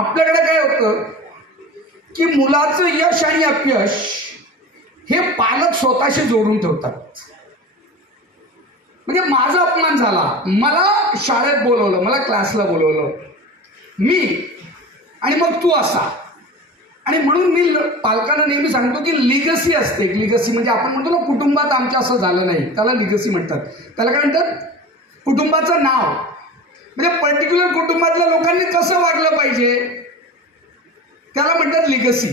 आपल्याकडे काय होतं की मुलाचं यश आणि अपयश हे पालक स्वतःशी जोडून ठेवतात. म्हणजे माझा अपमान झाला, मला शाळेत बोलवलं, मला क्लासला बोलवलं, मी आणि मग तू असा. आणि म्हणून मी पालकांना नेहमी सांगतो की लिगसी असते. लिगसी म्हणजे आपण म्हणतो ना कुटुंबात आमच्या असं झालं नाही, त्याला लिगसी म्हणतात. त्याला काय म्हणतात? कुटुंबाचं नाव. म्हणजे पर्टिक्युलर कुटुंबातल्या लोकांनी कसं वागलं पाहिजे त्याला म्हणतात लिगसी.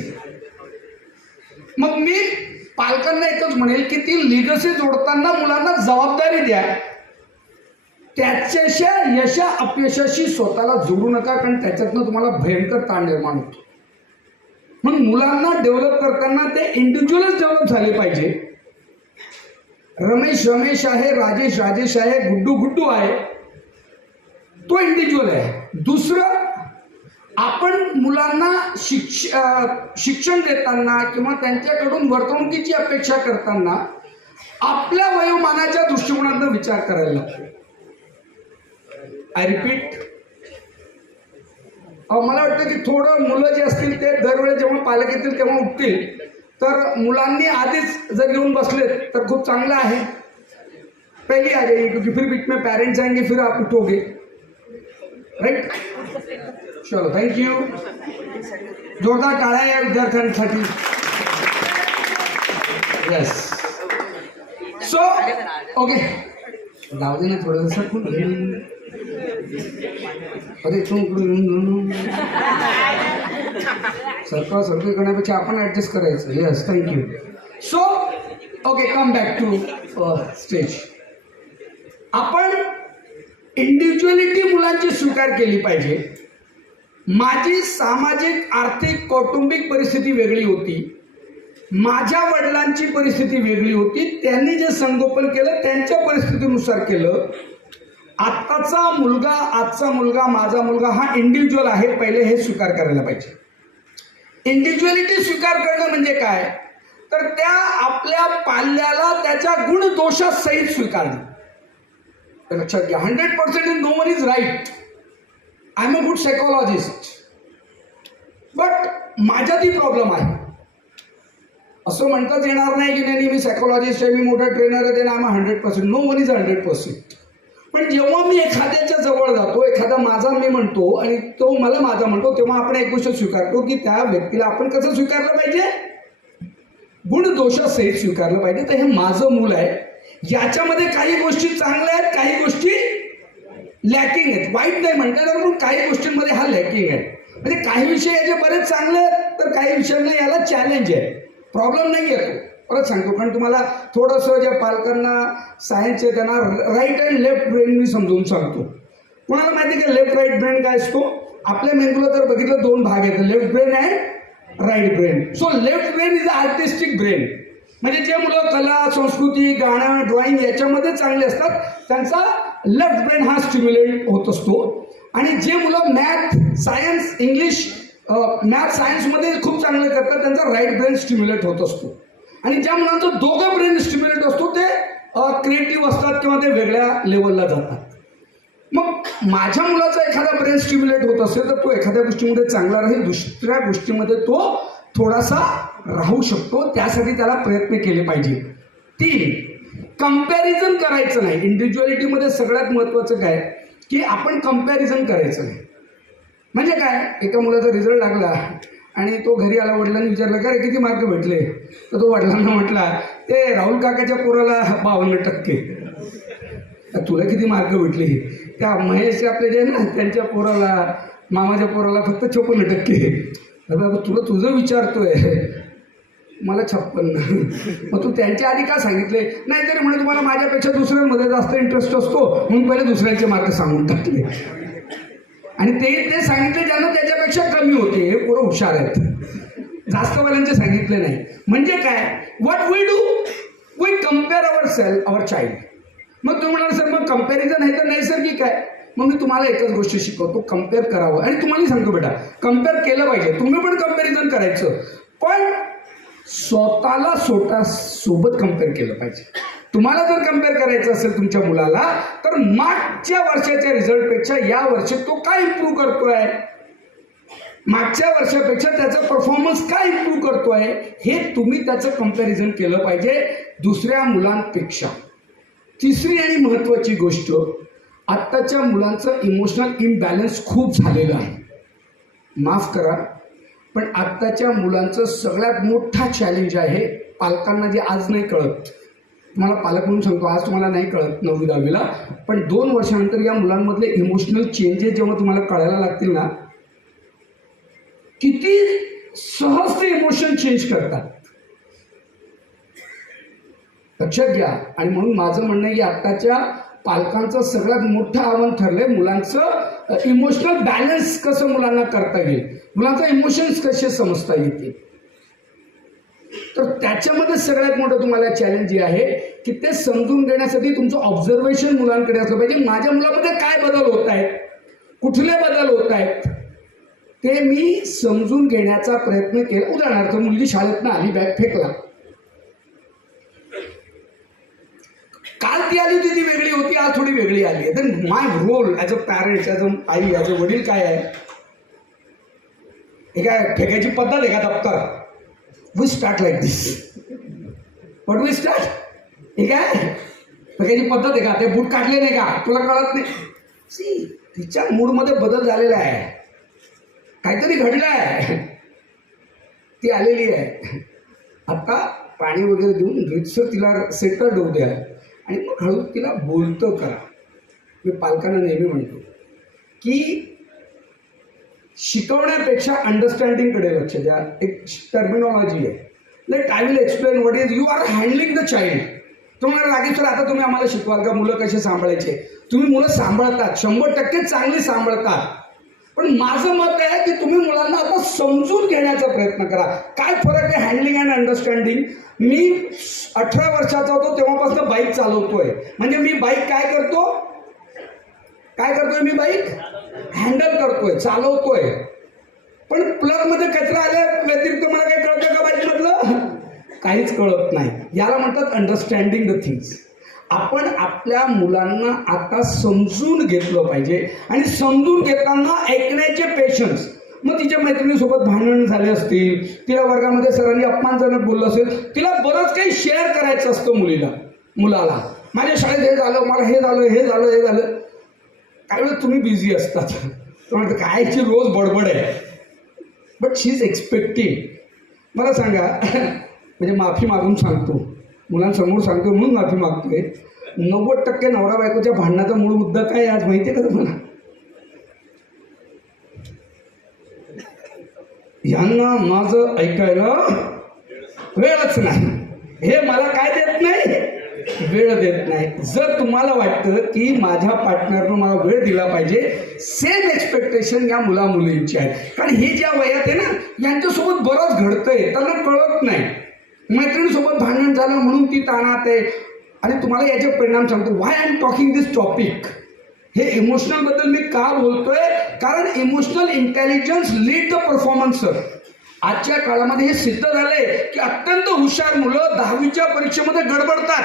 मग मी पालकांना एकच म्हणेल की ती लिगसी जोडताना मुलांना जबाबदारी द्या. त्याच्याशा यशा अपयशाशी स्वतःला जोडू नका, कारण त्याच्यातनं तुम्हाला भयंकर ताण निर्माण होतो. म्हणून मुलांना डेव्हलप करताना ते इंडिव्हिज्युअलच डेव्हलप झाले पाहिजे. रमेश रमेश आहे, राजेश राजेश आहे, गुड्डू गुड्डू आहे, तो इंडिव्हिज्युअल आहे. दुसरं, आपण मुलांना शिक्षण देताना किंवा त्यांच्याकडून वर्तणुकीची अपेक्षा करताना आपल्या वयोमानाच्या दृष्टिकोनातून विचार करायला लागतो. आय रिपीट, मला वाटतं की थोडं मुलं जे असतील ते दरवेळेस जेव्हा पालक येतील तेव्हा उठतील, तर मुलांनी आधीच जर घेऊन बसलेत तर खूप चांगलं आहे. पहली आ जाइए, क्योंकि फिर बीच में पेरेंट्स आएंगे, फिर आप उठोगे. राइट? चलो, थँक्यू. जोरदार टाळ्या या विद्यार्थ्यांसाठी. येस. सो ओके, लावू दे ना थोडंसं. अरे तू सरकार करण्यापेक्षा आपण ऍडजस्ट करायचं. Yes, thank you. So okay, come back to stage. आपण इंडिव्हिज्युअलिटी मुलांची स्वीकार केली पाहिजे. माझी सामाजिक, आर्थिक, कौटुंबिक परिस्थिती वेगळी होती, माझ्या वडिलांची परिस्थिती वेगळी होती, त्यांनी जे संगोपन केलं त्यांच्या परिस्थितीनुसार केलं. आजचा मुलगा, माझा मुलगा हा इंडिव्हिज्युअल आहे, पहिले हे स्वीकार करायला पाहिजे. इंडिव्हिज्युअलिटी स्वीकार करणं म्हणजे काय, तर त्या आपल्या पाल्याला त्याच्या गुणदोषासहित स्वीकारणं. लक्षात घ्या, 100% no one is right. I am a good psychologist, but माझ्यात ही प्रॉब्लेम आहे. असं म्हणताच येणार नाही की नाही मी सायकोलॉजिस्ट आहे, मी मोठा ट्रेनर आहे, ते I am 100%. No one is 100%. पण जेव्हा मी एखाद्याच्या जवळ जातो, एखादा माझा मी म्हणतो आणि तो मला माझा म्हणतो, तेव्हा आपण एक गोष्ट स्वीकारतो की त्या व्यक्तीला आपण कसं स्वीकारलं पाहिजे? गुणदोषासहित स्वीकारलं पाहिजे. तर हे माझं मूल आहे, याच्यामध्ये काही गोष्टी चांगल्या आहेत, काही गोष्टी लॅकिंग आहेत. वाईट नाही म्हणता येणार, पण काही गोष्टींमध्ये हा लॅकिंग आहे. म्हणजे काही विषय याचे बरेच चांगले आहेत, तर काही विषयांना याला चॅलेंज आहे. प्रॉब्लेम नाही येतो. परत सांगतो, कारण तुम्हाला थोडंसं ज्या पालकांना सायन्स आहे त्यांना राईट अँड लेफ्ट ब्रेन मी समजून सांगतो. कोणाला माहिती आहे की लेफ्ट राईट ब्रेन काय असतो? आपल्या मेंदूला जर बघितलं 2 भाग आहेत, left brain and right brain. So left brain is a artistic brain. म्हणजे जे मुलं कला, संस्कृती, गाणं, ड्रॉइंग याच्यामध्ये चांगले असतात त्यांचा लेफ्ट ब्रेन हा स्टिम्युलेट होत असतो. आणि जे मुलं मॅथ, सायन्स, इंग्लिश, मॅथ सायन्समध्ये खूप चांगले करतात त्यांचा राईट ब्रेन स्टिम्युलेट होत असतो. आणि ज्या मुलांचं दोघं ब्रेन स्टिम्युलेट असतो ते क्रिएटिव्ह असतात किंवा ते वेगळ्या लेवलला जातात. मग माझ्या मुलाचा एखादा ब्रेन स्टिम्युलेट होत असेल तर तो एखाद्या गोष्टीमध्ये चांगला राहील, दुसऱ्या गोष्टीमध्ये तो थोडासा राहू शकतो. त्यासाठी त्याला प्रयत्न केले पाहिजे. 3, कंपॅरिझन करायचं नाही. इंडिव्हिज्युअलिटीमध्ये सगळ्यात महत्त्वाचं काय की आपण कंपॅरिझन करायचं नाही. म्हणजे काय, एका मुलाचा रिझल्ट लागला आणि तो घरी आला, वडिलांनी विचारलं का रे किती मार्क भेटले, तर तो वडिलांना म्हटला ते राहुल काकाच्या पोराला 52%. तुला किती मार्क भेटले? त्या महेश आपले जे ना त्यांच्या पोराला, मामाच्या पोराला फक्त 54%. बाबा तुला तुझं विचारतोय, मला 56. मग तू त्यांच्या आधी का सांगितले? नाही तरी म्हणे तुम्हाला माझ्यापेक्षा दुसऱ्यांमध्ये जास्त इंटरेस्ट असतो म्हणून पहिले दुसऱ्यांचे मार्क सांगून टाकले. आणि ते सांगितले ज्यांना त्याच्यापेक्षा कमी होते. हे पोरं हुशार आहेत, जास्त वाल्यांचे सांगितले नाही. म्हणजे काय, what we do, we compare our child. मग तुम्ही म्हणाल सर मग कंपॅरिझन आहे तर नैसर्गिक आहे. मग मी तुम्हाला एकच गोष्ट शिकवतो, कम्पेअर करावं. आणि तुम्हाला सांगतो बेटा, कम्पेअर केलं पाहिजे. तुम्ही पण कंपॅरिझन करायचं, पण स्वतःला सोबत कम्पेअर केलं पाहिजे. तुम्हाला जर कम्पेअर करायचं असेल तुमच्या मुलाला, तर मागच्या वर्षाच्या रिझल्टपेक्षा या वर्षी तो काय इम्प्रूव्ह करतोय, मागच्या वर्षापेक्षा त्याचा परफॉर्मन्स काय इम्प्रूव्ह करतोय हे तुम्ही त्याचं कंपॅरिझन केलं पाहिजे दुसऱ्या मुलांपेक्षा. तिसरी आणि महत्त्वाची गोष्ट, आत्ताच्या मुलांचं इमोशनल इम्बॅलन्स खूप झालेलं आहे. माफ करा, पण आत्ताच्या मुलांचं सगळ्यात मोठा चॅलेंज आहे पालकांना, जे आज नाही कळत. तुम्हाला पालक म्हणून सांगतो, आज तुम्हाला नाही कळत 9वी 10वीला, पण 2 वर्षानंतर या मुलांमधले इमोशनल चेंजेस जेव्हा तुम्हाला कळायला लागतील ना, किती सहज ते इमोशन चेंज करतात, लक्षात घ्या. आणि म्हणून माझं म्हणणं आहे की आत्ताच्या पालकांचं सगळ्यात मोठं आव्हान ठरलंय मुलांचं इमोशनल बॅलन्स कसं मुलांना करता येईल, मुलांचा इमोशन्स कसे समजता येतील. तर त्याच्यामध्ये सगळ्यात मोठं तुम्हाला चॅलेंज जे आहे की ते समजून घेण्यासाठी तुमचं ऑब्झर्वेशन मुलांकडे असलं पाहिजे. माझ्या मुलामध्ये काय बदल होत आहेत, कुठले बदल होत आहेत, ते मी समजून घेण्याचा प्रयत्न केला. उदाहरणार्थ, मुलगी शाळेतनं आली, बॅग फेकला, काल ती आली होती ती वेगळी होती, आज थोडी वेगळी आली आहे. तर my role as a parent, as a आई, ॲज अ वडील काय आहे? हे काय फेकायची पद्धत आहे का दप्तर? We start like this. What we start? हे काय फेकायची पद्धत आहे का? ते बूट काढले नाही का? तुला कळत नाही? सी, तिच्या मूडमध्ये बदल झालेला आहे, काहीतरी घडलं आहे. ती आलेली आहे, आता पाणी वगैरे देऊन रितसर तिला सेटल्ड होऊ द्या आणि मग हळू तिला बोलतं करा. मी पालकांना नेहमी म्हणतो की शिकवण्यापेक्षा अंडरस्टँडिंगकडे लक्ष द्या. एक टर्मिनॉलॉजी आहे, let I will explain what is you are handling the child. तुम्हाला लागेल सर आता तुम्ही आम्हाला शिकवाल का मुलं कसे सांभाळायचे? तुम्ही मुलं सांभाळतात, 100% चांगली सांभाळतात, पण माझं मत आहे की तुम्ही मुलांना आता समजून घेण्याचा प्रयत्न करा. काय फरक आहे हँडलिंग अँड अंडरस्टँडिंग? मी 18 वर्षाचा होतो तेव्हापासून बाईक चालवतोय, म्हणजे मी बाईक काय करतोय मी बाईक हँडल करतोय, चालवतोय. पण प्लगमध्ये कचरा आल्या व्यतिरिक्त मला काय कळतं का बाईकमधलं? काहीच कळत नाही. याला म्हणतात अंडरस्टँडिंग द थिंग्स. आपण आपल्या मुलांना आता समजून घेतलं पाहिजे आणि समजून घेताना ऐकण्याचे पेशन्स. मग तिच्या मैत्रिणीसोबत भांडण झाले असतील, तिला वर्गामध्ये सरांनी अपमानजनक बोललं असेल, तिला बरंच काही शेअर करायचं असतं मुलाला. माझ्या शाळेत हे झालं, मला हे झालं. काही वेळेस तुम्ही बिझी असतात, तुम्हाला कायची रोज बडबड आहे, बट शी इज एक्सपेक्टिंग. मला सांगा, म्हणजे माफी मागून सांगतो, मुलांसमोर सांगतो म्हणून माफी मागतोय, 90% नवरा बायकोच्या भांडणाचा मूळ मुद्दा काय आज माहिती आहे का तुम्हाला? यांना माझं ऐकायला वेळच नाही, हे मला काय देत नाही, वेळ देत नाही. जर तुम्हाला वाटतं की माझ्या पार्टनरनं मला वेळ दिला पाहिजे, सेम एक्सपेक्टेशन या मुला मुलींची आहे. कारण ही ज्या वयात आहे ना, यांच्यासोबत बरंच घडतंय, त्यांना कळत नाही. मैत्रिणीसोबत भांडण झालं म्हणून ती ताणात आहे. आणि तुम्हाला याचे परिणाम सांगतो. Why I am talking this topic, हे इमोशनल बद्दल मी का बोलतोय? कारण emotional intelligence lead the performance. आजच्या काळामध्ये हे सिद्ध झालंय की अत्यंत हुशार मुलं 10वीच्या परीक्षेमध्ये गडबडतात.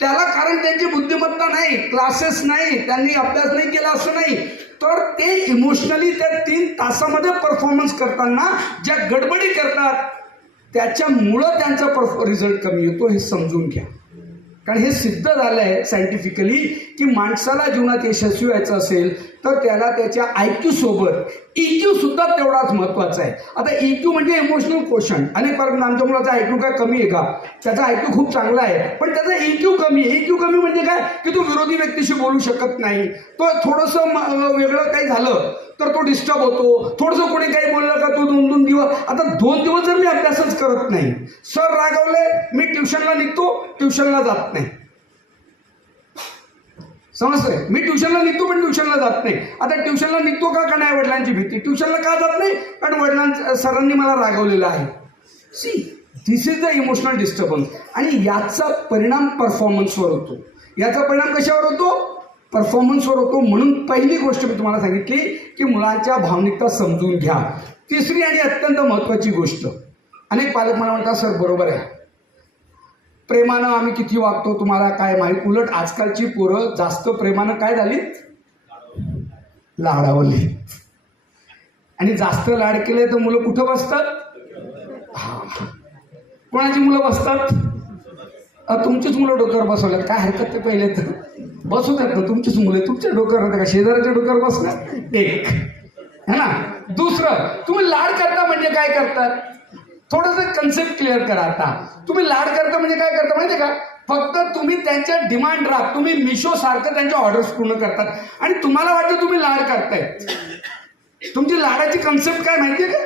त्याला कारण त्यांची बुद्धिमत्ता नाही, क्लासेस नाही, त्यांनी अभ्यास नाही केला असं नाही, तर ते इमोशनली त्या 3 तासामध्ये परफॉर्मन्स करताना ज्या गडबडी करतात त्याच्यामुळं त्यांचा रिझल्ट कमी येतो. हे समजून घ्या. कारण हे सिद्ध झालं आहे सायंटिफिकली की माणसाला जीवनात यशस्वी व्हायचं असेल तर त्याला त्याच्या IQ सोबत EQ सुद्धा तेवढाच महत्त्वाचा आहे. आता EQ म्हणजे इमोशनल क्वोशंट. अनेक पालक आमच्या मुलाचा IQ काय कमी आहे का? त्याचा IQ खूप चांगला आहे, पण त्याचा EQ कमी आहे. EQ कमी म्हणजे काय की तो विरोधी व्यक्तीशी बोलू शकत नाही, तो थोडंसं वेगळं काही झालं तर तो डिस्टर्ब होतो, थोडंसं कोणी काही बोललं का तो 2-2 दिवस. आता 2 दिवस जर मी अभ्यासच करत नाही, सर रागवले, मी ट्युशनला निघतो, ट्युशनला जात नाही. समजतंय? मी ट्युशनला निघतो पण ट्युशनला जात नाही. आता ट्युशनला निघतो का नाही? वडिलांची भीती. ट्युशनला का जात नाही? कारण सरांनी मला रागवलेलं आहे. See, this is the emotional disturbance. आणि याचा परिणाम परफॉर्मन्सवर होतो. याचा परिणाम कशावर होतो? परफॉर्मन्सवर होतो. म्हणून पहिली गोष्ट मी तुम्हाला सांगितली की मुलांच्या भावनिकता समजून घ्या. तिसरी आणि अत्यंत महत्त्वाची गोष्ट, अनेक पालक मला म्हणतात सर बरोबर आहे, प्रेमानं आम्ही किती वागतो तुम्हाला काय माहीत. उलट आजकालची पोरं जास्त प्रेमानं काय झाली? लाडावली. आणि जास्त लाड केले तर मुलं कुठं बसतात? हा, कोणाची मुलं बसतात? तुमचीच मुलं डोक्यावर बसवल्यात, काय हरकत ते पहिले तर बसू द्यात ना, तुमचीच मुलं तुमच्या डोक्यावर होते का शेजाऱ्याच्या डोक्यावर बसणार? एक है ना. दुसरं, तुम्ही लाड करता म्हणजे काय करतात? थोडंसं कन्सेप्ट क्लिअर करा. आता तुम्ही लाड करता म्हणजे काय करता माहितीये का? फक्त तुम्ही त्यांच्या डिमांड राख, तुम्ही मिशो सारखं त्यांच्या ऑर्डर्स पूर्ण करतात आणि तुम्हाला वाटतं तुम्ही लाड करताय. तुमची लाडाची कन्सेप्ट काय माहितीये का?